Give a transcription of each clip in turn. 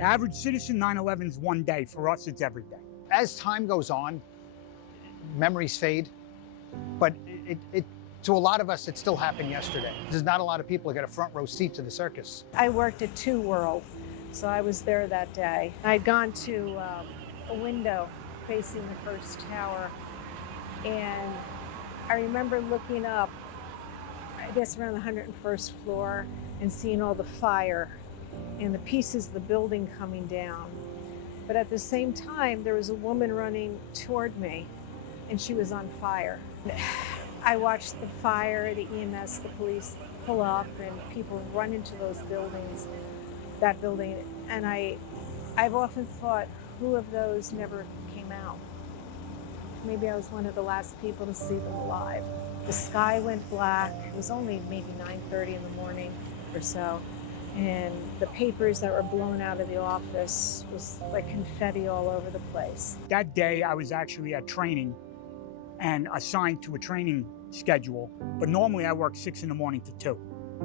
average citizen, 9/11 is one day. For us, it's every day. As time goes on, memories fade, but to a lot of us, it still happened yesterday. There's not a lot of people who get a front row seat to the circus. I worked at Two World, so I was there that day. I'd gone to a window facing the first tower, and I remember looking up, I guess around the 101st floor, and seeing all the fire and the pieces of the building coming down. But at the same time, there was a woman running toward me, and she was on fire. I watched the fire, the EMS, the police pull up, and people run into those buildings, that building. And I've often thought, who of those never came out? Maybe I was one of the last people to see them alive. The sky went black. It was only maybe 9:30 in the morning or so. And the papers that were blown out of the office was like confetti all over the place. That day, I was actually at training and assigned to a training schedule. But normally I work 6 in the morning to 2.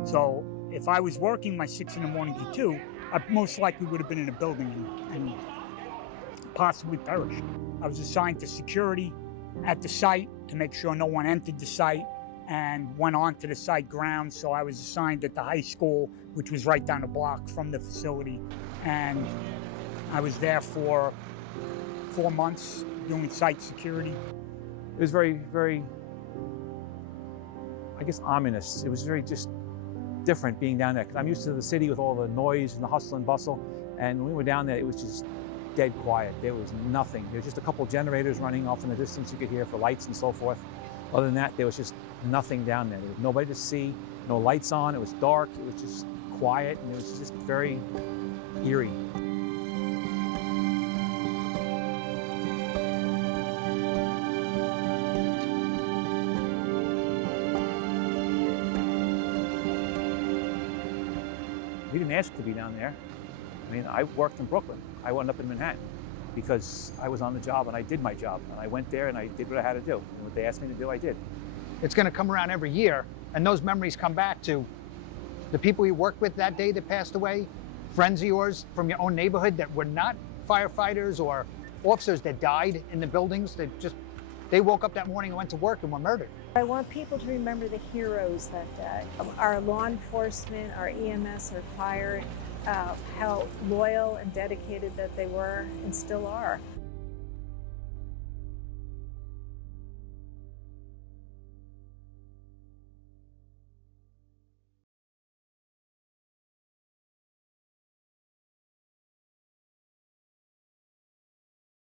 So if I was working my 6 in the morning to 2, I most likely would have been in a building and possibly perished. I was assigned to security at the site to make sure no one entered the site and went on to the site grounds. So I was assigned at the high school, which was right down the block from the facility. And I was there for 4 months doing site security. It was very, very, I guess, ominous. It was very just different being down there, because I'm used to the city with all the noise and the hustle and bustle. And when we were down there, it was just dead quiet. There was nothing. There was just a couple of generators running off in the distance you could hear for lights and so forth. Other than that, there was just nothing down there. There was nobody to see, no lights on. It was dark. It was just quiet, and it was just very eerie. We didn't ask to be down there. I mean, I worked in Brooklyn. I wound up in Manhattan because I was on the job and I did my job. And I went there and I did what I had to do. And what they asked me to do, I did. It's going to come around every year, and those memories come back to the people you worked with that day that passed away, friends of yours from your own neighborhood that were not firefighters or officers that died in the buildings that just, they woke up that morning and went to work and were murdered. I want people to remember the heroes that day. Our law enforcement, our EMS, our fire, how loyal and dedicated that they were and still are.